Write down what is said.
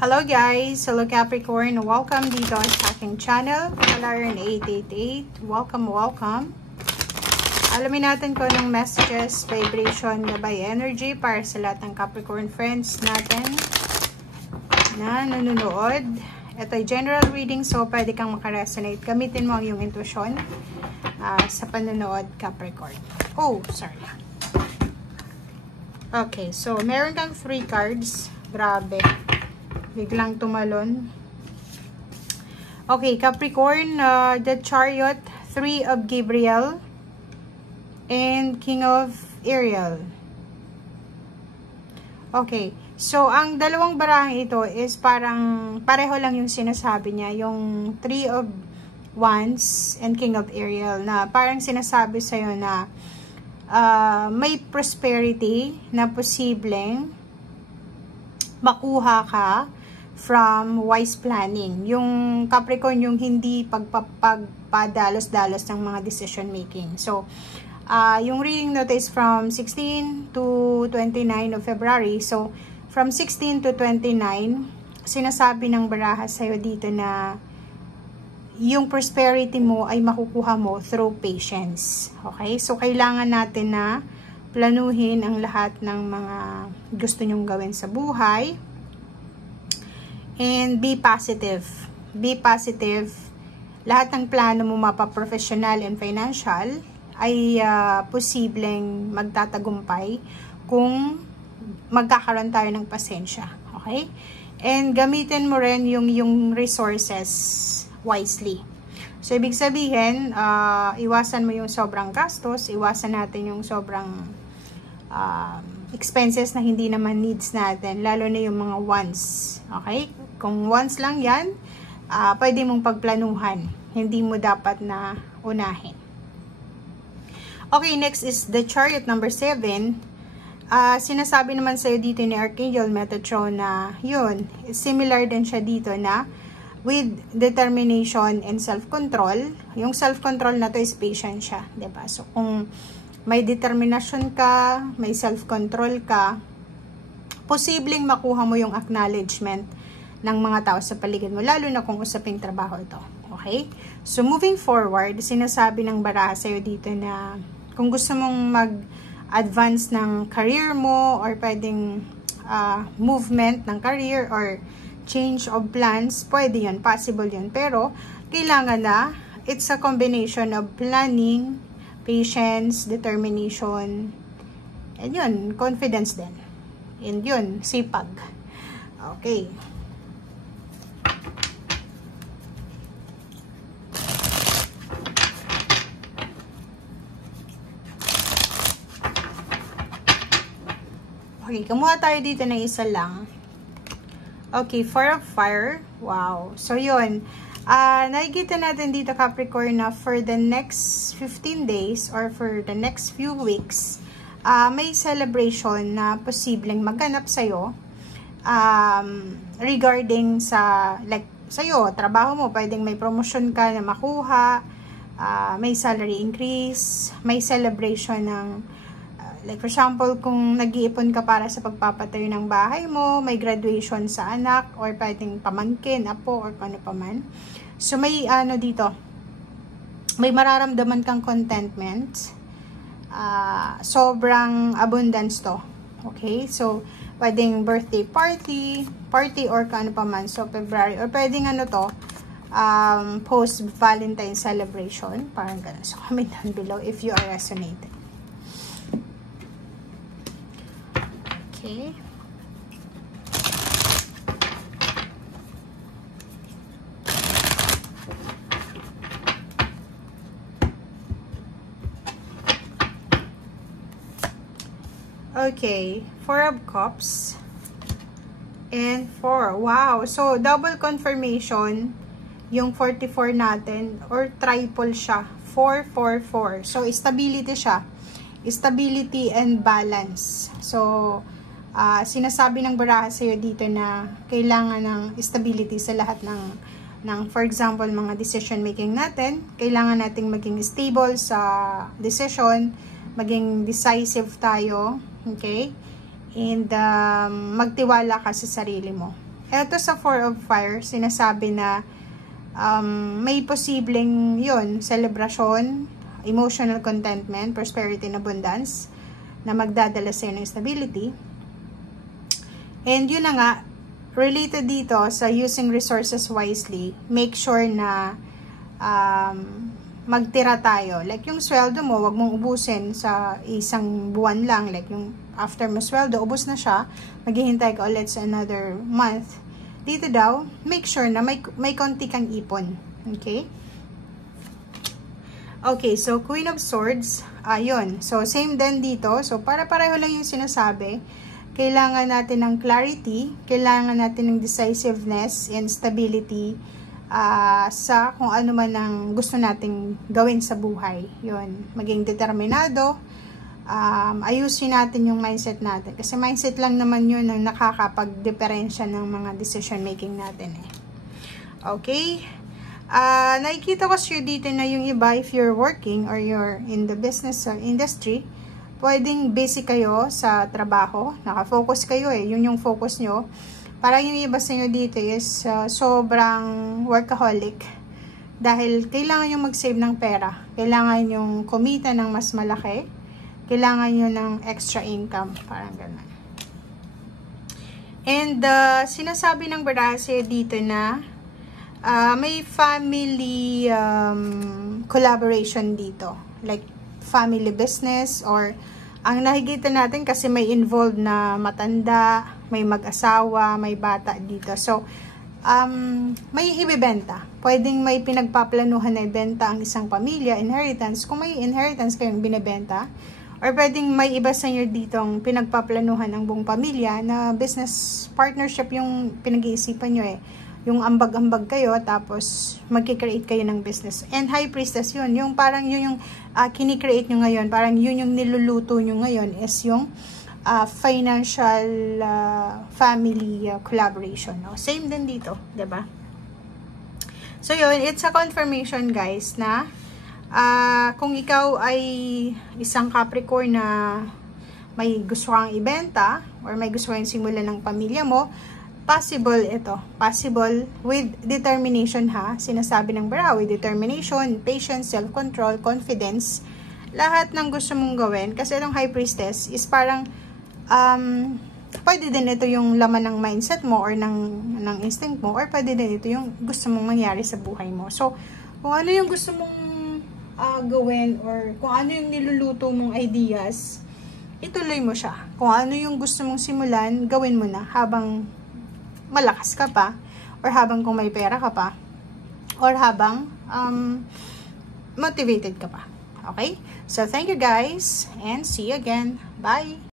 Hello guys! Hello Capricorn! Welcome dito sa aking channel, Valerian 888. Welcome! Alamin natin kung anong messages, vibration, by energy para sa lahat ng Capricorn friends natin na nanonood. Ito ay general reading, so pwede kang makaresonate. Gamitin mo ang iyong intuition sa panonood, Capricorn. Oh, sorry. Okay, so meron kang 3 cards. Grabe. Biglang tumalon. Okay, Capricorn, the Chariot, 3 of Gabriel, and King of Ariel. Okay, so ang dalawang barahang ito is parang pareho lang yung sinasabi niya, yung 3 of Wands and King of Ariel, na parang sinasabi sa'yo na may prosperity na posibleng makuha ka from wise planning. Yung Capricorn, yung hindi pagpadalos-dalos ng mga decision making. So, yung reading note is from 16 to 29 of February. So, from 16 to 29, sinasabi ng baraha sa'yo dito na yung prosperity mo ay makukuha mo through patience. Okay? So, kailangan natin na planuhin ang lahat ng mga gusto nyong gawin sa buhay. And be positive. Be positive. Lahat ng plano mo, mapa-professional and financial, ay posibleng magtatagumpay kung magkakaroon tayo ng pasensya. Okay? And gamitin mo rin yung resources wisely. So, ibig sabihin, iwasan mo yung sobrang gastos, iwasan natin yung sobrang expenses na hindi naman needs natin, lalo na yung mga wants. Okay? Kung wants lang yan, pwede mong pagplanuhan. Hindi mo dapat na unahin. Okay, next is the Chariot number 7. Sinasabi naman sa'yo dito ni Archangel Metatron na yun, similar din siya dito na with determination and self-control. Yung self-control na to is patience siya, diba? So, kung may determination ka, may self-control ka, posibleng makuha mo yung acknowledgement ng mga tao sa paligid mo, lalo na kung usaping trabaho ito. Okay? So, moving forward, sinasabi ng baraha sa'yo dito na kung gusto mong mag-advance ng career mo or pwedeng movement ng career or change of plans, pwede yun, possible yun. Pero, kailangan na, it's a combination of planning, patience, determination, and yun, confidence din. And yun, sipag. Okay. Okay, kumuha tayo dito ng isa lang. Okay, 4 of Fire. Wow. So, yun. Nakikita natin dito, Capricorn, na for the next 15 days or for the next few weeks, may celebration na posibleng maganap sa'yo regarding sa, like, sa'yo, trabaho mo, pwedeng may promotion ka na makuha, may salary increase, may celebration ng like for example, kung nag-iipon ka para sa pagpapatayo ng bahay mo, may graduation sa anak, or pwedeng pamangkin, apo, or ano pa man. So, may ano dito, may mararamdaman kang contentment. Sobrang abundance to. Okay? So, pwedeng birthday party, or ano pa man. So, February, or pwedeng ano to, post-Valentine celebration. Parang ganun. So, comment down below if you are resonated. Okay. Okay, 4 of Cups and 4. Wow, so double confirmation yung 44 natin, or triple siya, 444. So stability siya, stability and balance. So sinasabi ng baraha sa'yo dito na kailangan ng stability sa lahat ng for example, mga decision making natin. Kailangan nating maging stable sa decision, maging decisive tayo, okay? And magtiwala ka sa sarili mo. Eto sa Four of Fire, sinasabi na may posibleng yun, celebration, emotional contentment, prosperity and abundance na magdadala sa'yo ng stability. And yun na nga, related dito sa using resources wisely, make sure na magtira tayo. Like yung sweldo mo, wag mong ubusin sa isang buwan lang. Like yung after mo sweldo, ubus na siya, maghihintay ka ulit sa another month. Dito daw, make sure na may konti kang ipon. Okay? Okay, so Queen of Swords, ayun. So same din dito. So para-pareho lang yung sinasabi. Kailangan natin ng clarity, kailangan natin ng decisiveness and stability sa kung ano man ang gusto nating gawin sa buhay. Yun, maging determinado, ayusin natin yung mindset natin. Kasi mindset lang naman yun ang nakakapag-diferensya ng mga decision making natin eh. Okay? Nakikita ko siya dito na yung iba, if you're working or you're in the business or industry, pwedeng busy kayo sa trabaho, nakafocus kayo eh, yun yung focus nyo. Parang yung iba sa inyo dito is sobrang workaholic. Dahil kailangan nyo mag-save ng pera. Kailangan nyo kumita ng mas malaki. Kailangan nyo ng extra income. Parang ganun. And sinasabi ng Barase dito na may family collaboration dito. Like family business or ang nakikita natin kasi may involved na matanda, may mag-asawa, may bata dito. So, may ibibenta. Pwedeng may pinagpaplanuhan na ibenta ang isang pamilya, inheritance. Kung may inheritance kayong binibenta, or pwedeng may iba sa inyo ditong pinagpaplanuhan ng buong pamilya na business partnership yung pinag-iisipan nyo eh. Yung ambag-ambag kayo, tapos magkikreate kayo ng business. And High Priestess yun. Yung parang yun yung kinikreate nyo ngayon. Parang yun yung niluluto nyo ngayon is yung financial family collaboration. No? Same din dito. Diba? So yun, it's a confirmation guys na kung ikaw ay isang Capricorn na may gusto kang ibenta or may gusto kang simulan ng pamilya mo, possible ito. Possible with determination ha. Sinasabi ng Bara, with determination, patience, self-control, confidence. Lahat ng gusto mong gawin. Kasi itong High Priestess is parang pwede din ito yung laman ng mindset mo or ng instinct mo or pwede din ito yung gusto mong mangyari sa buhay mo. So, kung ano yung gusto mong gawin or kung ano yung niluluto mong ideas, ituloy mo siya. Kung ano yung gusto mong simulan, gawin mo na habang malakas ka pa, or habang kung may pera ka pa, or habang motivated ka pa. Okay? So, thank you guys, and see you again. Bye!